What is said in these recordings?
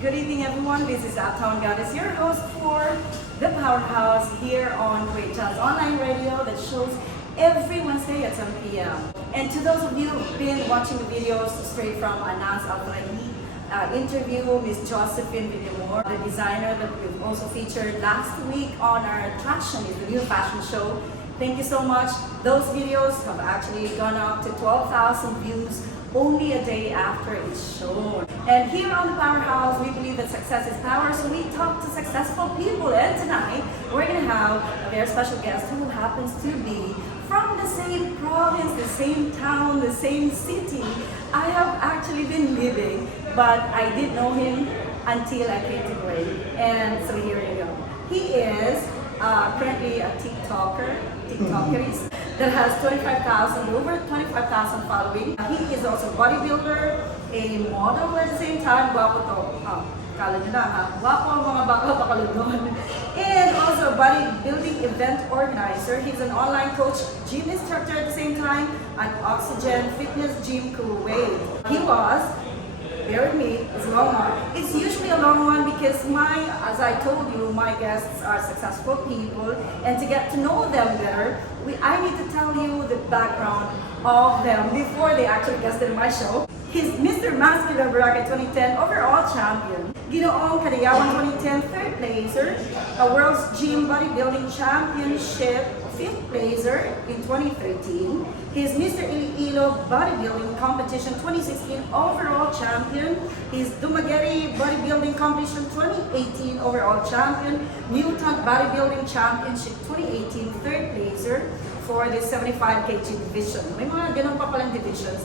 Good evening, everyone. This is Uptown Goddess, your host for the Powerhouse here on Great Jazz Online Radio that shows every Wednesday at 7 p.m. And to those of you who've been watching the videos straight from Anas Al interview, Miss Josephine Villamor, the designer that we've also featured last week on our attraction is the new fashion show. Thank you so much. Those videos have actually gone up to 12,000 views only a day after it's shown. And here on the Powerhouse, we believe that success is power, so we talk to successful people. And tonight, we're going to have a very special guest who happens to be from the same province, the same town, the same city I have actually been living, but I didn't know him until I came to Great. And so here you go. He is currently a TikToker that has over 25,000 following. He is also a bodybuilder, a model at the same time. Guwapo to. Kala nyo na ha. Guwapo ang mga bakal doon. And also a bodybuilding event organizer. He's an online coach, gym instructor at the same time at Oxygen Fitness Gym Kuwait. He was, bear with me, it's a long one. It's usually a long one because as I told you, my guests are successful people, and to get to know them better, I need to tell you the background of them before they actually guested in my show. He's Mr. Masculine Bracket 2010 overall champion, Ginoong Kadayawan 2010 third placer, a World's Gym Bodybuilding Championship 5th placer in 2013. He's Mr. Iloilo Bodybuilding Competition 2016 overall champion. He's Dumaguete Bodybuilding Competition 2018 overall champion. Mutant Bodybuilding Championship 2018 third placer for the 75 kg division. May mga ganun pa palang divisions.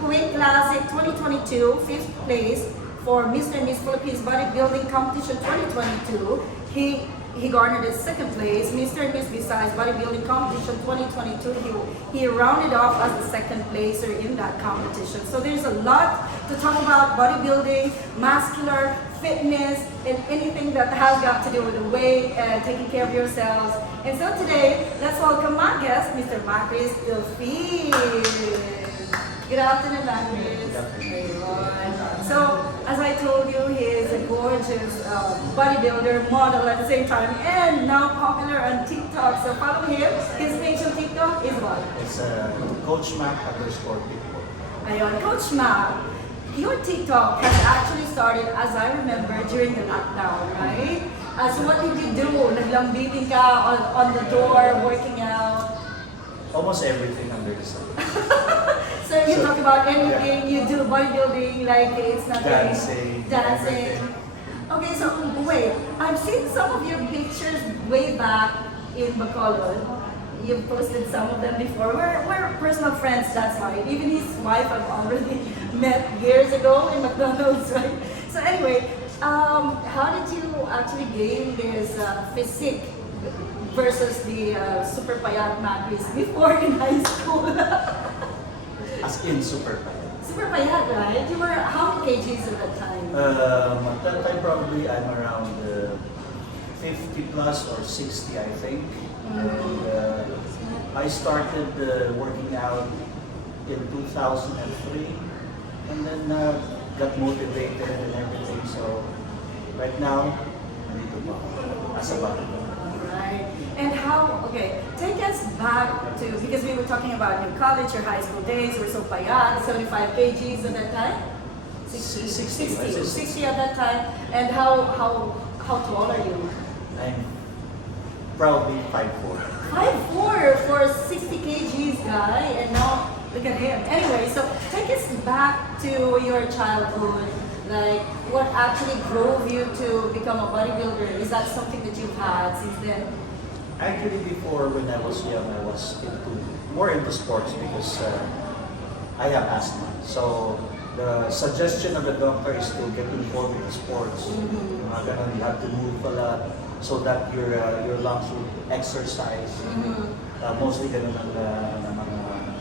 Kuwait Classic 2022 5th place for Mr. and Miss Philippines Bodybuilding Competition 2022. He garnered his second place. Mr. and Miss Visayas Bodybuilding Competition 2022, he rounded off as the second placer in that competition. So there's a lot to talk about bodybuilding, muscular, fitness, and anything that has got to do with the weight and taking care of yourselves. And so today, let's welcome my guest, Mr. Machris Delfin. Good afternoon, Machris. So, as I told you, he is a gorgeous bodybuilder, model at the same time, and now popular on TikTok. So follow him. His page on TikTok is what? It's Coach Mac _people. Ayun, Coach Mac. Your TikTok has actually started, as I remember, during the lockdown, right? So what did you do? Naglambitin ka on the door, working out? Almost everything under the sun. So you talk about anything, you do bodybuilding, like it's not dancing. Okay, so wait, I've seen some of your pictures way back in Bacolod. You've posted some of them before. We're personal friends, that's why. Even his wife I've already met years ago in McDonald's, right? So anyway, how did you actually gain this physique versus the super payat Machris before in high school? As in super payat. Super payat, right? You were how many kgs at that time? At that time probably I'm around 50 plus or 60 I think. And, I started working out in 2003 and then got motivated and everything. So right now, I need to go as a bodybuilder. Right. And take us back to, because we were talking about your college, your high school days, you were so payat, 75 kgs at that time? 60 at that time. And how tall are you? I'm probably 5'4". 5'4" for 60 kgs guy, and now look at him. Anyway, so take us back to your childhood. Like, what actually drove you to become a bodybuilder? Is that something that you've had since then? Actually, before when I was young, I was more into sports because I have asthma. So the suggestion of the doctor is to get involved in sports. You have to move a lot so that your lungs will exercise. Mostly ganun ang mga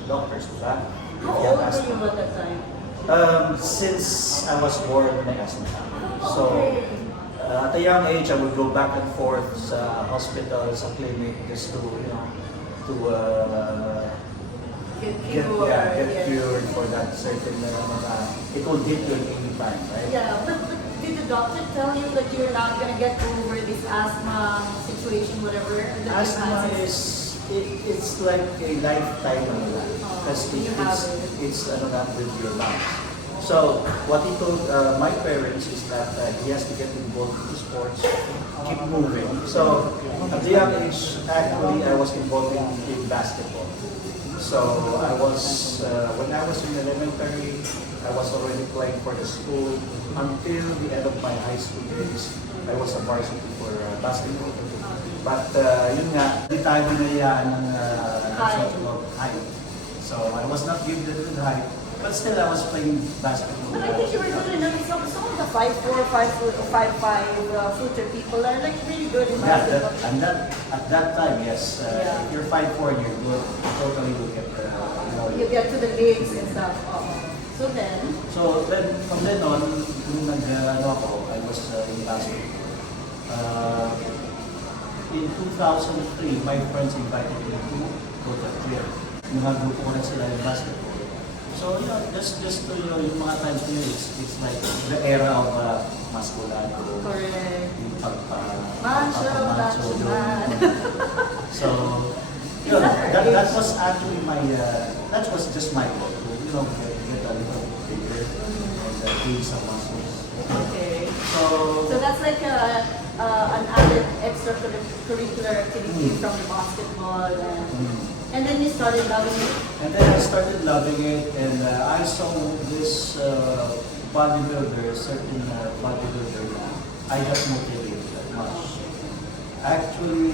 doctors, diba? How old were you at that time? Since I was born, may asthma. So at a young age, I would go back and forth sa hospital, sa clinic, just to get cured for that certain it will hit you at any time, right? Yeah, but did the doctor tell you that you're not gonna get over this asthma situation, whatever? That you Asthma had? it's like a lifetime because you have it. it's with your lungs. So what he told my parents is that he has to get involved in sports, keep moving. So at the young age, actually, I was involved in basketball. So I was when I was in elementary, I was already playing for the school until the end of my high school days. I was a varsity for basketball. But yun nga, di tayo binayaan ng height. So I was not gifted with height, but still I was playing basketball. But I think you were good enough. Some of the 5'4", 5'5" footer people are like really good in basketball. At that time, yes. If you're 5'4", you're good. Totally will get You get to the leagues and stuff. So then from then on, nung I was in basketball. In 2003, my friends invited me to go to the gym. Nagagrupo ko rin sila in basketball. So, just to, yung mga times nyo, it's like the era of masculine. correct. Yung Macho. So, that was actually that was just my goal. Get a little bigger and gain some muscles. Okay. So that's like an added extracurricular activity from the basketball, and then you started loving it. And then I started loving it, and I saw this bodybuilder, certain bodybuilder. I got motivated that much. Actually,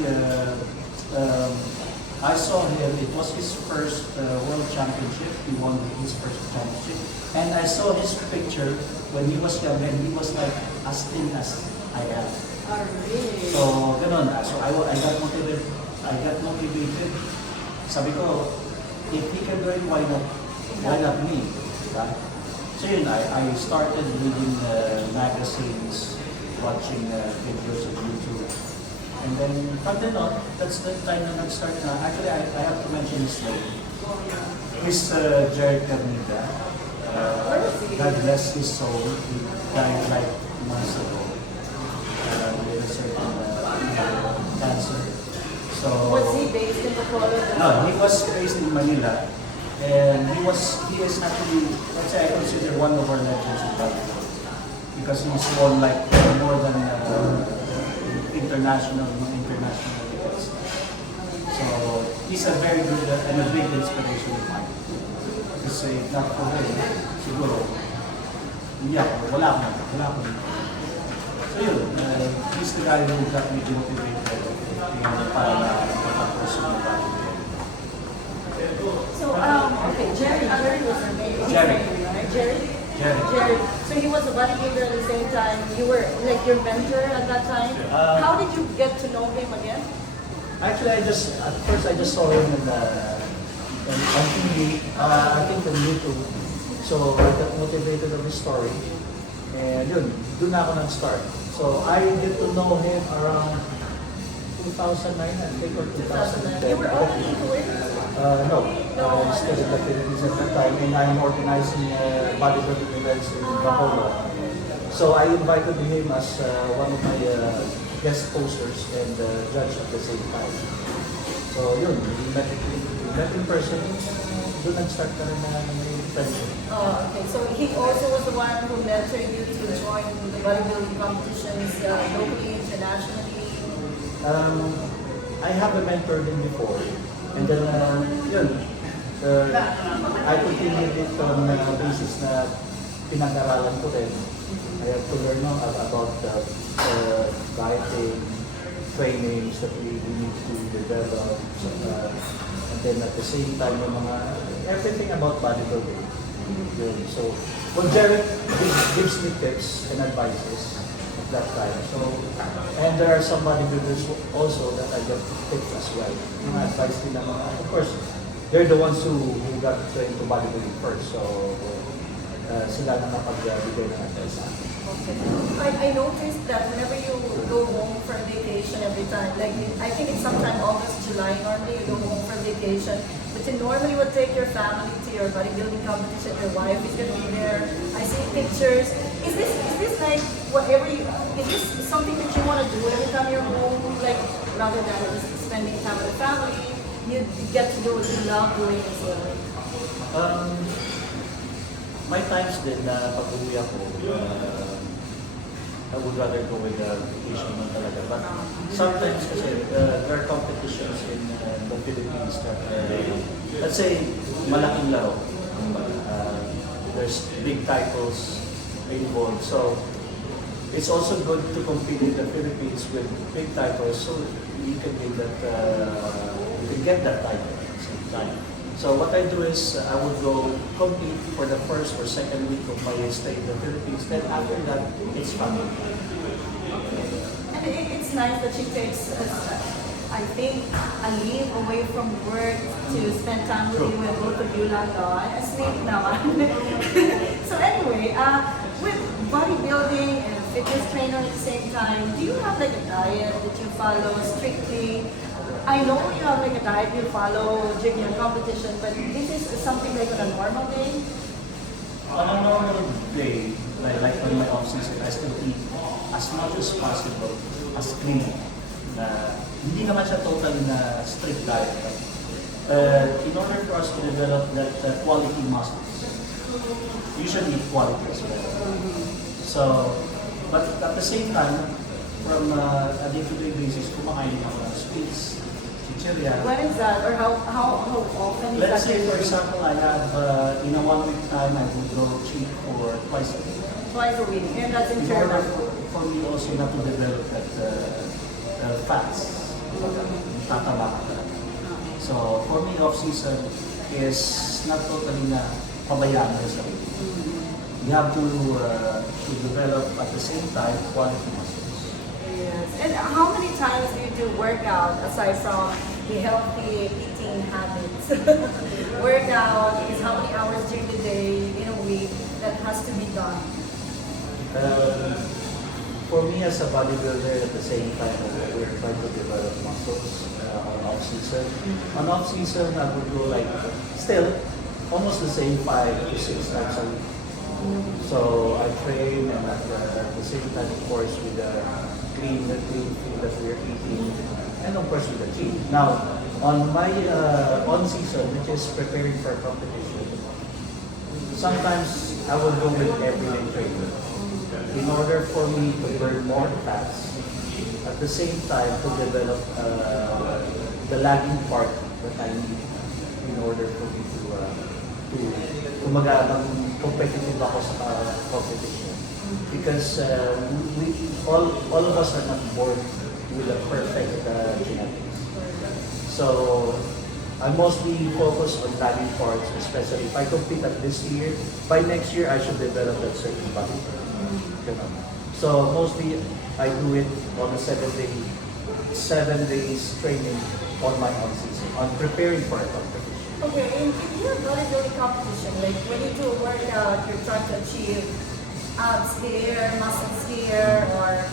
I saw him. It was his first world championship. He won his first championship, and I saw his picture when he was young, and he was like as thin as I am. Oh, really? So, ganun. So, I got motivated. Sabi ko, if he can do it, why not me? Diba? So yun, I started reading magazines, watching videos of YouTube. And then, from then on, that's the time na nag-start na. Actually, I have to mention his name. He's Jared Carnita. God bless his soul. He died like months ago. With a certain cancer. So Was he based in Bacolod? no, he was based in Manila, and he is actually, let's say, I consider one of our legends in Bacolod because he's won like more than international events. So he's a very good and a big inspiration of mine. Because if not for him, siguro, wala ko. So yun, he's the guy who got me motivated para makapag-pursue ng bodybuilding. So, okay, Jerry was your name. Jerry. Right? Jerry. So he was a bodybuilder at the same time. You were like your mentor at that time. How did you get to know him again? Actually, at first I just saw him on TV, I think on YouTube. So I got motivated of his story. And yun, doon ako nag-start. So I get to know him around 2009, I think, or 2010. You were already doing No, I studied the Philippines at that time, and I'm organizing bodybuilding events in Bacolod. So I invited him as one of my guest posters and judge at the same time. So yun, we met in person, doon nag-start ka rin na may friendship. Oh, okay. So he also was the one who mentored you to join the bodybuilding competitions locally, internationally. I have a mentor din before, and then I continued it on a basis na pinag-aralan ko rin. I have to learn about dieting, trainings that we need to develop, and then at the same time everything about bodybuilding. So, Jared gives me tips and advices at that time. So, and there are some bodybuilders also that I get tips as well. Yung advice nila of course, they're the ones who got into bodybuilding first. So, sila na napagbigay ng advice sa akin. Okay. I noticed that whenever you go home from vacation every time, like I think it's sometime August, July normally, you go home from vacation, but you normally would take your family to your bodybuilding competition, your wife is going to be there. I see pictures. Is this like whatever you Is this something that you want to do every time you're home? Like, rather than just spending time with the family, you get to do what you love doing as well? May times din na pag-uwi ako, I would rather go with the vacation naman talaga. But sometimes kasi there are competitions in the Philippines that let's say, malaking laro. There's big titles involved. So it's also good to compete in the Philippines with big titles so you can get that title at the same time. So what I do is I would go compete for the first or second week of my stay in the Philippines. Then after that, it's family. And it's nice that she takes, I think, a leave away from work to spend time with you and both of you lang doon. Asleep naman. So anyway, with bodybuilding and fitness trainer at the same time, do you have like a diet that you follow strictly? I know you have like a diet you follow during your competition, but this is something like on a normal day? On a normal day, like on my off-season, I still eat as much as possible, as clean. Hindi naman siya totally na strict diet. In order for us to develop that quality muscles, you should eat quality as well. So, but at the same time, from a day-to-day basis, kumakain ako ng sweets, chichirya. When is that? Or how often is that? Let's say, for example, I have, in a 1 week time, I would go cheat for twice a week. Twice a week, and that's in In terms order of for me also not to develop that fats. Tataba ka talaga. So, for me, off-season is not totally na pabayaan mo sa sarili. You have to develop at the same time quality muscles. yes. And how many times do you do workout aside from the healthy eating habits? Workout is how many hours during the day in a week that has to be done? For me as a bodybuilder, at the same time, we're trying to develop muscles on off-season. On off-season, I would go like, still, almost the same 5 to 6 times a week. So I train and at the same time, of course, with the clean food that we're eating, and of course with the gym. Now, on my on-season, which is preparing for competition, sometimes I will go with everyday training in order for me to burn more fats, at the same time to develop the lagging part that I need in order for me to maging competitive ako sa competition. Because we all of us are not born with a perfect genetics. So I mostly focus on lagging parts, especially if I compete at this year, by next year I should develop that certain body. So mostly I do it on a 7 days training on my own season, on preparing for a competition. Okay, in your bodybuilding competition, like when you do a workout, you're trying to achieve abs here, muscles here, or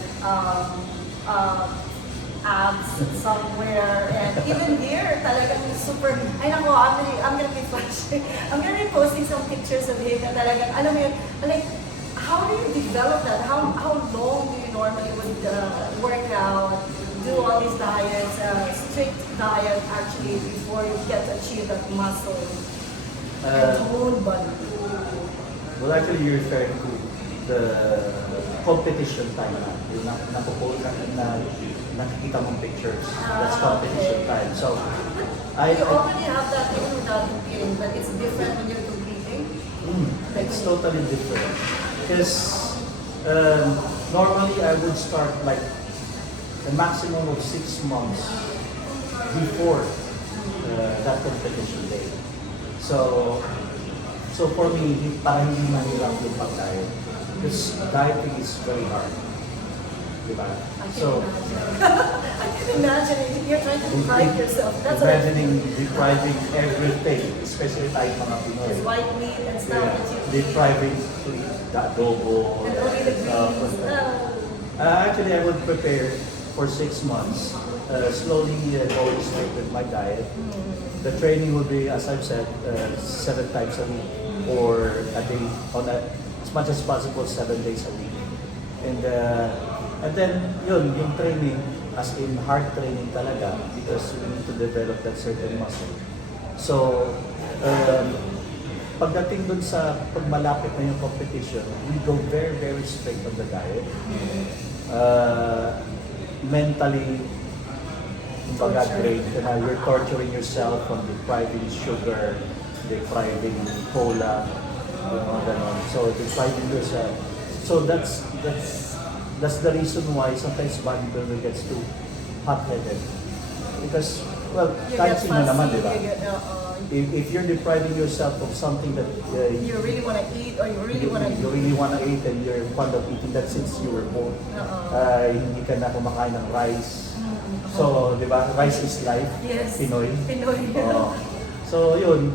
abs somewhere, and even here, talagang super, ay nako, I'm gonna be flashing. I'm gonna be posting some pictures of him na talagang, alam mo yun, like, how do you develop that? How long do you normally would work out, do all these diets, strict diet actually before you get to achieve that muscle and toned body? Well, actually, you're referring to the competition time na. Yung nakikita mong pictures. That's competition time. So, You already have that even without competing, but it's different when you're competing? It's totally different. Because normally I would start like a maximum of 6 months before that competition day. So for me, parang hindi mahirap yung pag-diet. Because dieting is very hard. Diba? I can imagine it. You're trying to deprive yourself. That's imagining depriving everything, especially tayo mga Pinoy. It's white meat and stuff. Depriving the adobo And only the greens. Actually, I would prepare for 6 months, slowly going straight with my diet. The training would be, as I've said, 7 times a week or a day, as much as possible, 7 days a week. And And then, yun, yung training, as in hard training talaga, because we need to develop that certain muscle. So, pagdating dun sa pagmalapit na yung competition, we go very, very strict on the diet. Mentally, kumbaga great, you're torturing yourself from depriving sugar, depriving cola, ganon. So, depriving yourself. So, that's the reason why sometimes bodybuilder gets too hot-headed. Because, well, kahit sino naman, di ba? If you're depriving yourself of something that you really want to eat, or you really want to eat, and you're fond of eating that since you were born, hindi ka na kumakain ng rice. So, di ba, rice is life. Yes. Pinoy. Pinoy. So, yun,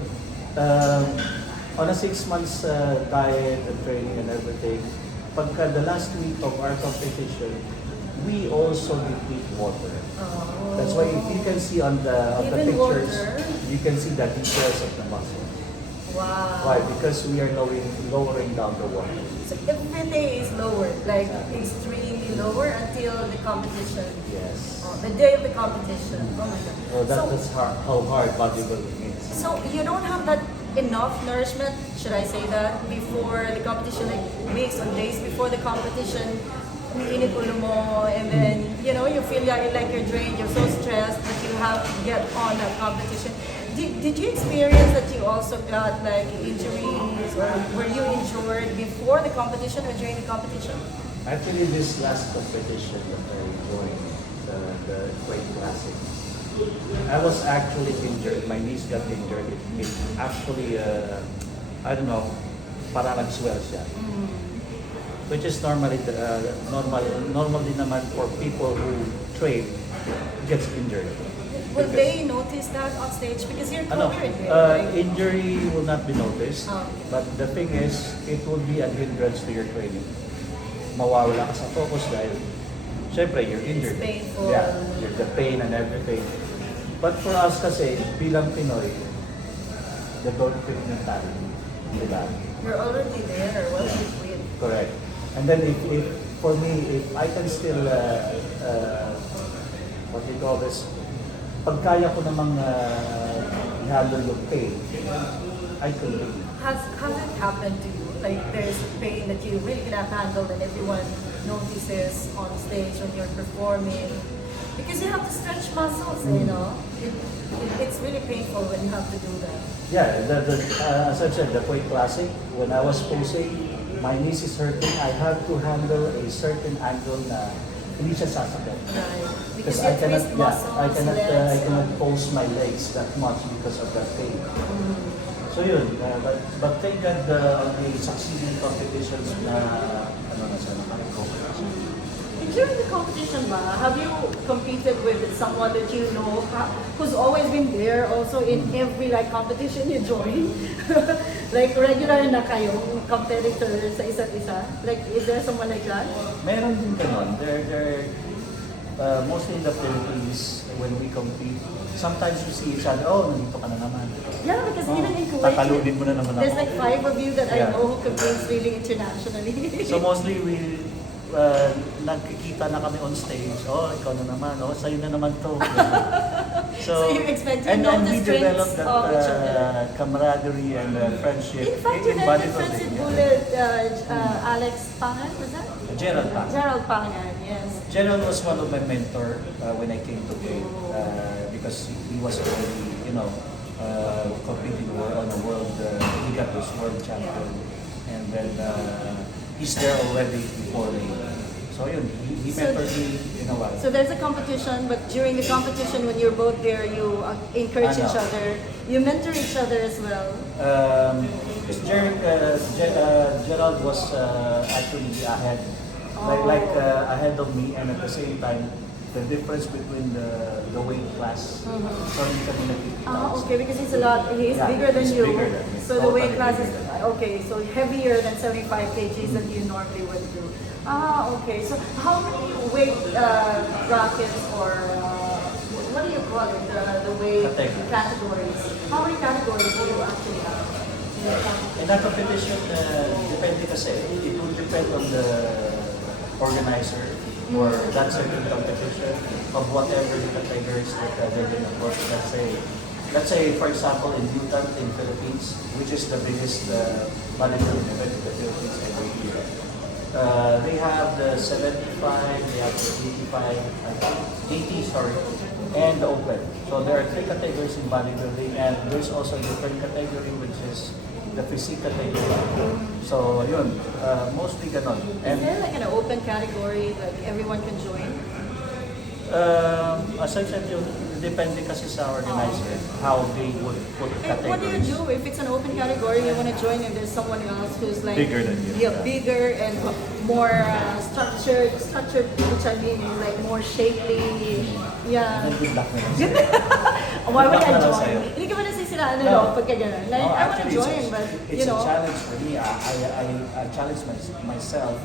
on a 6 months diet and training and everything, pagka the last week of our competition, we also deplete water. That's why if you can see on the pictures, water? You can see the details of the muscle. Wow. Why? Because we are lowering down the water. So every day is lower, like extremely lower until the competition. Yes. The day of the competition. Oh my God. So that's how hard bodybuilding is. So you don't have that enough nourishment, should I say that, before the competition, like weeks or days before the competition, umiinit ulo mo, and then, you know, you feel like you're drained, you're so stressed that you have to get on that competition. Did you experience that you also got like injuries, or were you injured before the competition or during the competition? Actually, this last competition that I joined, the Weight Classic, I was actually injured. My knees got injured. It actually, I don't know, parang nag-swell siya. Which is normally normal din naman for people who train gets injured. Will they notice that on stage because you're covered there? Injury will not be noticed, Oh, okay. but the thing is, it will be a hindrance to your training. Mawawala ka sa focus dahil, syempre, you're injured. It's painful. Yeah, you're the pain and everything. But for us kasi, bilang Pinoy, the don't fit mentality. Diba? You're already there. What do you quit? Correct. And then if for me, if I can still, what do you call this, pag kaya ko namang i-handle yung pain, I could do. Has it happened to you? Like there's pain that you really cannot handle and everyone notices on stage when you're performing? Because you have to stretch muscles, you know? It's really painful when you have to do that. Yeah, as I said, the Weight Classic, when I was posing, my knees is hurting. I have to handle a certain angle na hindi siya sasakit. Right. Because you twist muscles, I legs, cannot pose my legs that much because of that pain. So yun, but thank God on the succeeding competitions na ano na siya nakaka-cover. During the competition, have you competed with someone that you know who's always been there also in every like competition you join? Like regular na kayong competitors sa isa't isa? Like is there someone like that? Meron din ganon. They're mostly in the Philippines when we compete. Sometimes you see each other, oh, nandito ka na naman. Yeah, because even in Kuwait, tataludin mo na naman ako. there's like 5 of you that I Yeah. know who competes really internationally. So mostly we nagkikita na kami on stage. Oh, ikaw na naman. Oh, sa'yo na naman to. So you expect to and know we the strengths develop that of each other. camaraderie and friendship In fact, you in had good friends with bodybuilding. Alex Pangan, was that? Gerald Pang. Gerald Pangan, yes. Gerald was one of my mentor when I came to Cape because he was already, competing on the world. He got this world champion, and then he's there already before me. So yun, he mentored me in a while. So there's a competition, but during the competition, when you're both there, you encourage each Ano? other. You mentor each other as well. Because Gerald was actually ahead, ahead of me, and at the same time, the difference between the weight class. So hindi kami nagkikita. Okay, because he's bigger than he's you. bigger than me. So the weight Totally class is, bigger. okay, so heavier than 75 kgs that you normally would do. Okay. So how many weight brackets or what do you call it? The weight categories. How many categories do you actually have? In that competition, depende kasi. It will depend on organizer for that certain competition of whatever the categories that they're going to put. Let's say, for example, in Uptown in Philippines, which is the biggest bodybuilding event in the Philippines every year. They have the 75, they have the 85, I think 80, sorry, and the open. So there are 3 categories in bodybuilding, and there's also a different category which is the physique category. So yun, mostly ganon. Is there like an open category like everyone can join? As I said, yun, depende kasi sa organizer how they would put categories. What do you do if it's an open category, you want to join and there's someone else who's like Bigger than you. Yeah, bigger and more structured, which I mean is like more shapely. Yeah. Good luck na lang. Why would I Good luck na lang join? sa'yo. Hindi ka ba nasisiraan No. pagka gano'n? Like, I want to join, but it's you know. a challenge for me. I challenge myself,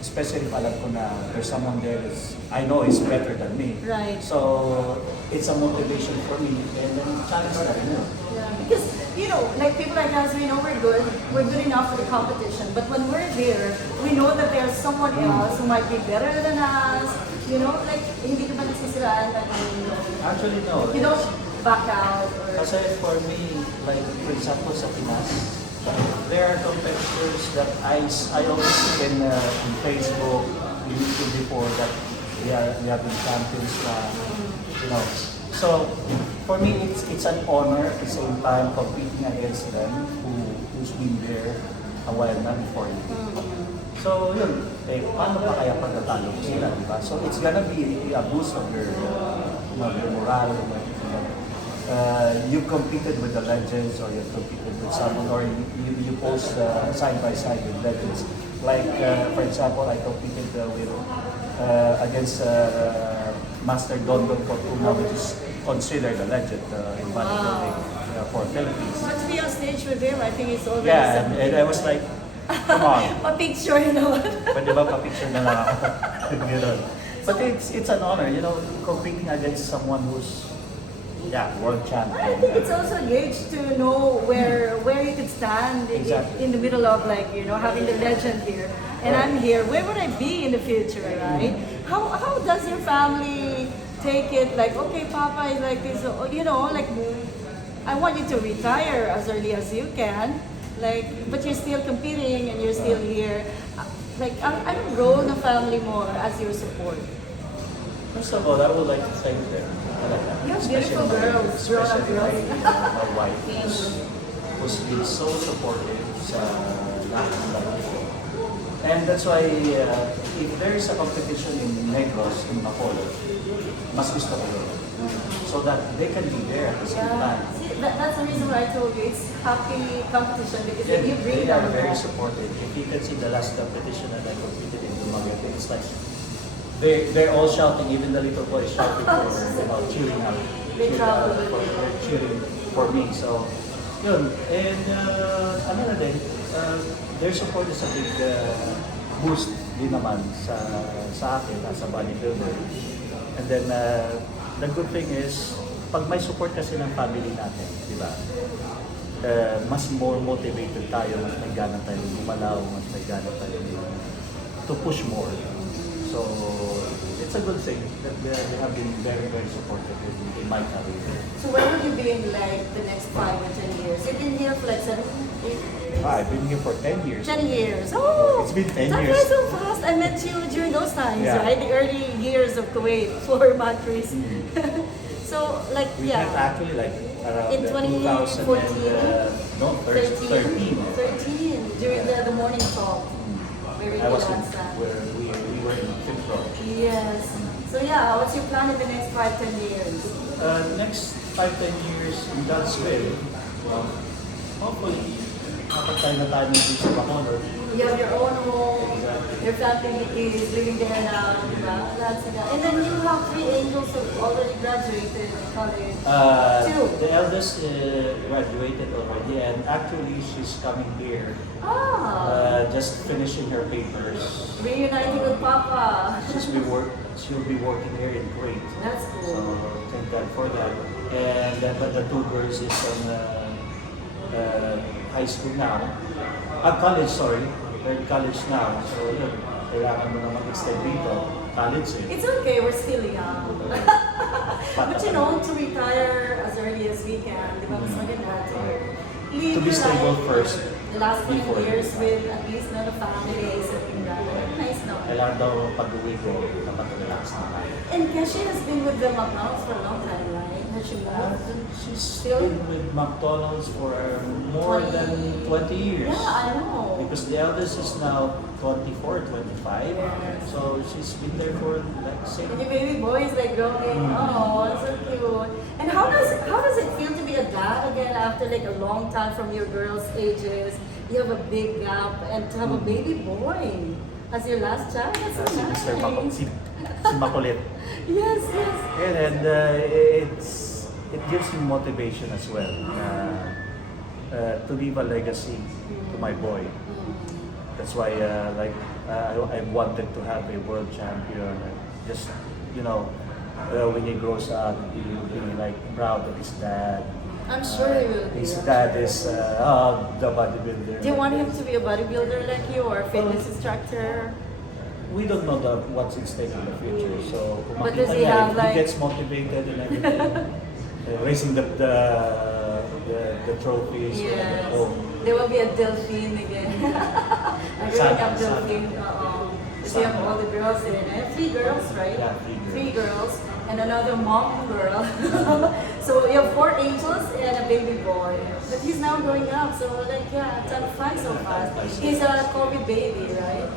especially if alam ko na there's someone there that's I know is better than me. Right. So it's a motivation for me, and then challenge na rin yun. Yeah, because you know, like people like us, we know we're good enough for the competition. But when we're there, we know that there's someone else who might be better than us. You know, like hindi ka ba nasisiraan? Like, Actually, no. you don't back out. Or, Kasi for me, like for example sa Pinas, there are competitors that I always see in Facebook, YouTube before that we have been champions you know. So for me it's an honor at the same time competing against them who's been there a while na before you. So yun, paano pa kaya pagkatalo sila, di ba? So it's gonna be a boost of your morale. You competed with the legends, or you competed with someone, or you post side by side with legends. Like for example, I competed against Master Don Fortuna, which is considered a legend in bodybuilding for Philippines. but to be on stage with him, I think it's already Yeah, something. and I was like, come on. A picture, you know. Pwede ba pa-picture na lang ako? Ganun. But it's an honor, you know, competing against someone who's world champion. I think it's also a gauge to know where you could stand Exactly. in the middle of, like, you know, having the legend here. And I'm here. Where would I be in the future, right? How does your family take it? Like, okay, Papa is like this, you know, like, I want you to retire as early as you can, like, but you're still competing and you're still here. Like, anong role ng family mo as your support? First of all, I would like to thank them. You're Especially beautiful girls, especially grown-up girls. my wife, who's been so supportive sa lahat ng lahat ko. And that's why, if there is a competition in Negros, in Bacolod, mas gusto ko yun. So that they can be there at the same time. See, that's the reason why I told you it's happy competition because And you bring they are them very back. supportive. If you can see the last competition that I competed in Dumaguete, it's like they're all shouting, even the little boy is shouting cheering up, cheering for me. So, yun. And ano na din, their support is a big boost din naman sa akin as a bodybuilder. And then the good thing is, pag may support kasi ng family natin, di ba? Mas more motivated tayo, mas may gana tayo gumalaw, mas may gana tayo to push more. So it's a good thing that they have been very, very supportive in my career. So where will you be in like the next 5 or 10 years? You've been here for like 7, 8, I've been here for 10 years. 10 years. Oh! It's been 10 that years. was so fast. I met you during those times, Yeah. right? The early years of Kuwait for Machris. So like, We met yeah. actually like around In 2014? 13. 13 during the morning talk. Where we I was in, did that. where we were in 5th row. Yes. So yeah, what's your plan in the next 5-10 years? Next 5-10 years, in God's will, hopefully, makapagtayo na tayo dito sa Bacolod. You have your own home, Exactly. your family is living there now, diba? That's it. And then you have 3 angels who already graduated in college. 2. The eldest graduated already, and actually she's coming here, just finishing her papers. Reuniting with Papa. She'll be working here in Kuwait. That's So cool. thank God for that. And but the 2 girls is on high school now. College, sorry. They're in college now. So yun. kailangan mo na mag-extend dito, college eh. It's okay, we're still young. But you know, to retire as early as we can, di ba, mas maganda to live To be your stable life, first. the last 10 before. years with at least not a family, something that nice, no? Kailangan daw pag-uwi ko, napag-relax na tayo. And Keshi has been with the McDonald's for a long time, right? Has she moved? She's Still? been with McDonald's for more than 20 years. Yeah, I know. Because the eldest is now 24, 25. Yes. So she's been there for like 6. And your baby boy is like growing. Oh, so cute. And how does it feel to be a dad again after like a long time from your girls' ages? You have a big gap, and to have a baby boy as your last child. That's so Si Mr. nice. Si Makulit. Yes, yes. And it gives me motivation as well to leave a legacy to my boy. That's why I wanted to have a world champion. Just, you know, when he grows up, he'll be like proud of his dad. I'm sure he will be. His dad is the bodybuilder. Do you want him to be a bodybuilder like you or a fitness instructor? We don't know what's in stake in the future. So, kung But does makita he niya, have, if like- he gets motivated and everything, raising the trophies. Yes. Oh, There will be a Delfin again. A growing up Delfin. Because you have all the girls in it. 3 girls, right? Yeah, 3 girls. 3 girls and another mom girl. So you have 4 angels and a baby boy. But he's now growing up, so like yeah, time flies so fast. He's a COVID baby, right?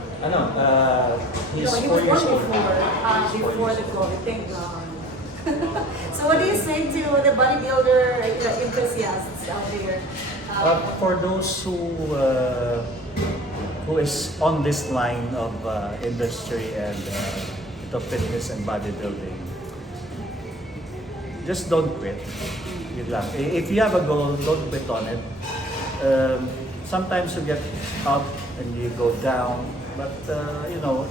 He's No, he 4 was years born old. before the COVID. Thank God. So what do you say to the bodybuilder enthusiasts out there? For those who is on this line of industry and the fitness and bodybuilding, just don't quit. Yun lang. If you have a goal, don't quit on it. Sometimes you get up and you go down, but you know,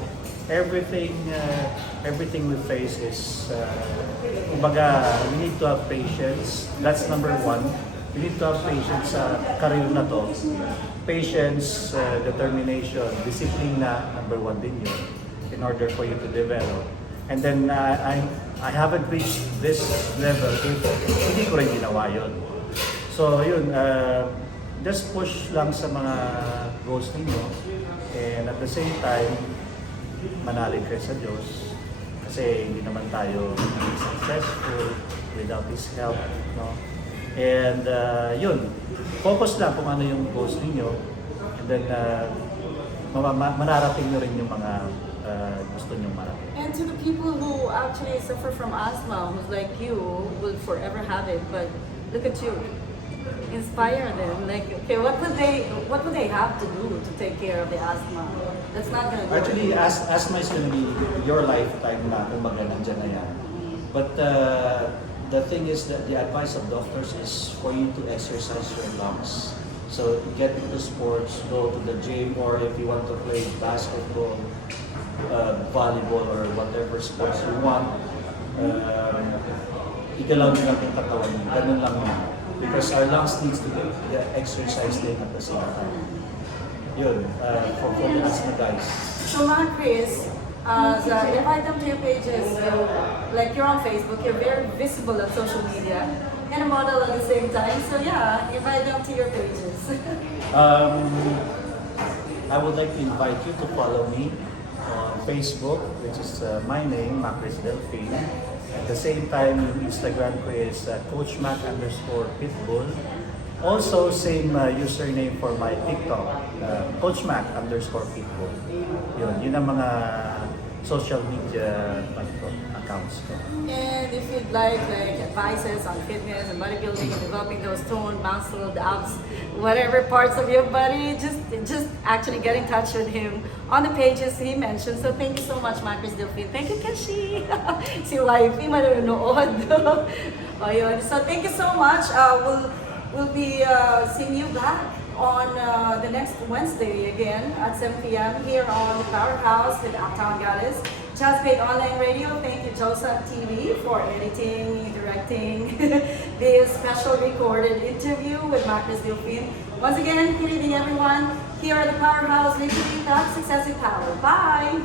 everything we face is, kumbaga, we need to have patience. That's number 1. We need to have patience sa career na to. Patience, determination, discipline na number 1 din yun in order for you to develop. And then I haven't reached this level if hindi ko rin ginawa yun. So yun, just push lang sa mga goals ninyo, and at the same time, manalig kayo sa Diyos kasi hindi naman tayo successful without His help, no? And yun, focus lang kung ano yung goals ninyo, and then mararating nyo rin yung mga gusto nyo marating. And to the people who actually suffer from asthma, who's like you, will forever have it, but look at you. Inspire them. Like, okay, what would they have to do to take care of the asthma? That's not gonna do Actually, it. asthma is gonna be your lifetime na kumbaga nandyan na yan. But the thing is that the advice of doctors is for you to exercise your lungs. So get into sports, go to the gym, or if you want to play basketball, volleyball, or whatever sports you want, igalaw nyo lang yung katawan nyo. Ganun lang yun. Because our lungs needs to get exercise din at the same time. Yun, for the asthma guys. So Machris, invite them to your pages. Like you're on Facebook, you're very visible on social media, and a model at the same time. So yeah, invite them to your pages. I would like to invite you to follow me on Facebook, which is my name, Machris Delfin. At the same time, yung Instagram ko is coachmac_pitbull. Also, same username for my TikTok, coachmac_pitbull. Yun ang mga social media accounts ko. And if you'd like advices on fitness and bodybuilding and developing those toned, muscled abs, whatever parts of your body, just actually get in touch with him on the pages he mentioned. So thank you so much, Machris Delfin. Thank you, Keshi. Si Wifey manonood. Oh, yun. So thank you so much. We'll be seeing you back on the next Wednesday again at 7 p.m. here on the Powerhouse with Uptown Goddess. Jazzbait Online Radio. Thank you, Joseph TV, for editing, directing this special recorded interview with Machris Delfin. Once again, good evening, everyone. Here at the Powerhouse, we believe that success is power. Bye!